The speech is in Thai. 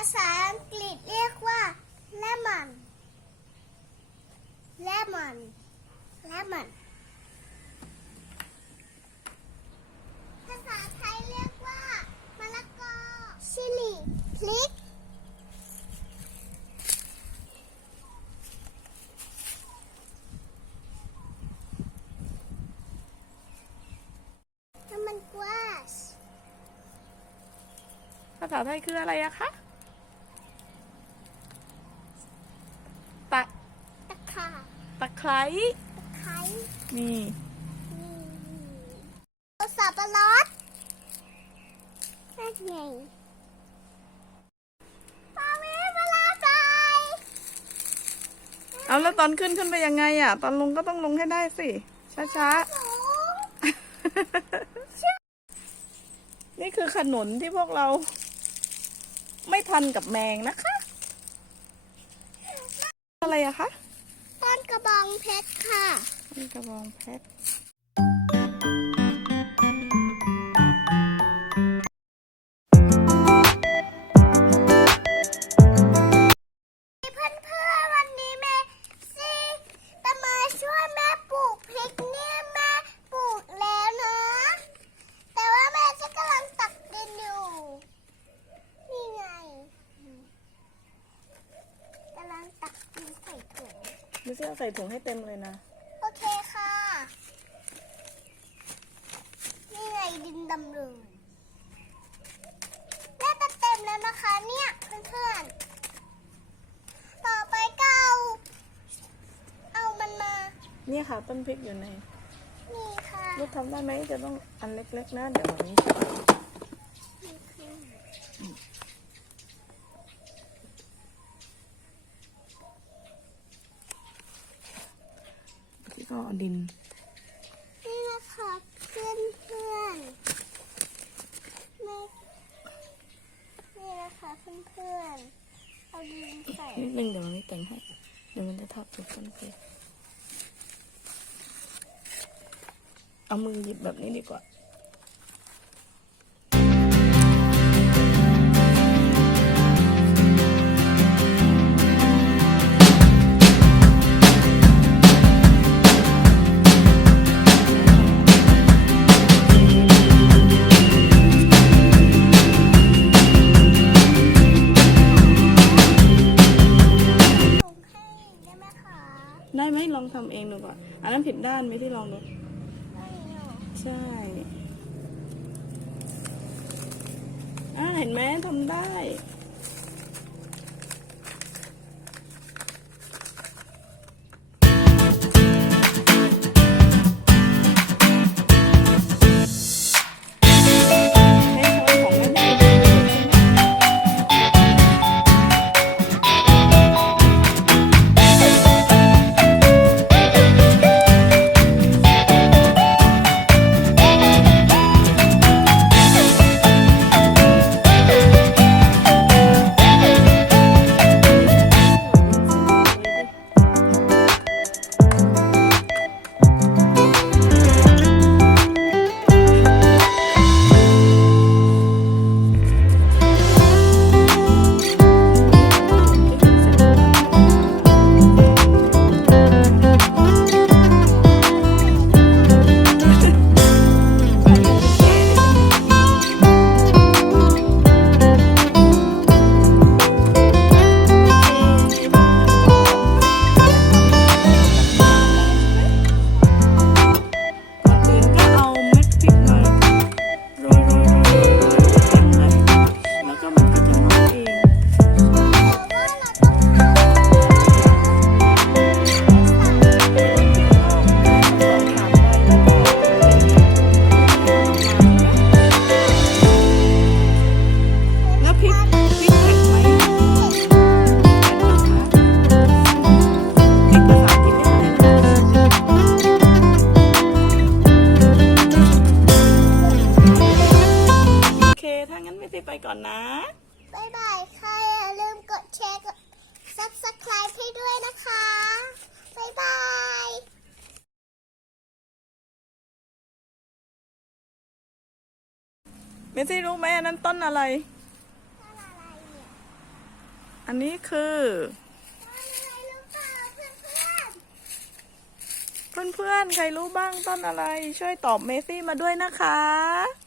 าษาอังกฤษเรียกว่า lemon lemon lemon ภาษาไทยเรียกว่ามะละกอ chili พริกน้ำมันกวาชภาษาไทยคืออะไรอะคะตะ ตะขาบ ตะไคร้ตะไคร้นี่นี่สับปะรดนั่นไงปลาเมปลาไก่เอาแล้วตอนขึ้นขึ้นไปยังไงอะตอนลงก็ต้องลงให้ได้สิ ช้าหนูๆนี่คือขนุนที่พวกเรา ไม่ทันกับแมงนะคะ อะไรอะคะต้น กระบองเพชรค่ะนี่กระบองเพชร ไม่ใช่เอาใส่ถุงให้เต็มเลยนะ โอเคค่ะ นี่ไงดินดำเลยแม่จะเต็มแล้วนะคะเนี่ยเพื่อนๆ ต่อไปก็เอา เอามันมาเนี่ยค่ะต้นพริกอยู่ใน นี่ค่ะ ลูกทำได้ไหมจะต้องอันเล็กๆนะ เดี๋ยววันนี้ช่วยนี่คือ ที่ก็เอาดิน นี่นะคะเพื่อนเพื่อนๆนี่นี่นะคะเพื่อนเพื่อนๆเอาดินใส่นิดนึงเดี๋ยววันนี้แต่งให้ เดี๋ยวมันจะทับกับต้นพริกเอามือหยิบแบบนี้ดีกว่า ได้ไหมลองทำเองดูก่อน อันนั้นผิดด้านไหมที่ลองดูไม่ใช่ อ่าเห็นไหมทำได้ เมซี่รู้ไหมอันนั้นต้นอะไร ต้นอะไรเนี่ยอันนี้คือ ต้นอะไรรู้เปล่าเพื่อนเพื่อนเพื่อนๆ ใครรู้บ้างต้นอะไร ช่วยตอบเมซี่มาด้วยนะคะ